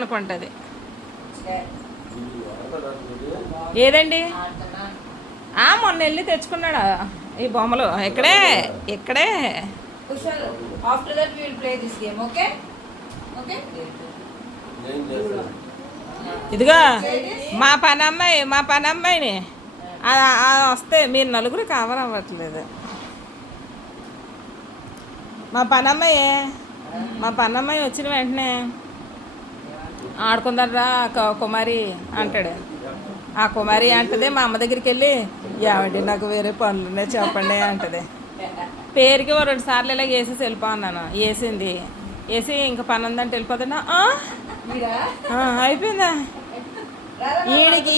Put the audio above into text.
అనుకుంటుంది. ఏదండి మొన్న వెళ్ళి తెచ్చుకున్నాడా ఈ బొమ్మలు? ఇక్కడే ఇక్కడే. ఇదిగా మా పని అమ్మాయిని వస్తే మీరు నలుగురు కవర్ అవ్వట్లేదు. మా పని అమ్మాయి వచ్చిన వెంటనే ఆడుకుందర్రా కుమారి అంటాడు. ఆ కుమారి అంటది మా అమ్మ దగ్గరికి వెళ్ళి, ఏమండి నాకు వేరే పనులు ఉన్నాయి చెప్పండి అంటది. పేరుకి 2 సార్లు ఇలా వేసేసి వెళ్ళిపో అన్నాను. వేసి ఇంకా పని ఉందంటే వెళ్ళిపోతున్నా. అయిపోయిందా? ఈడికి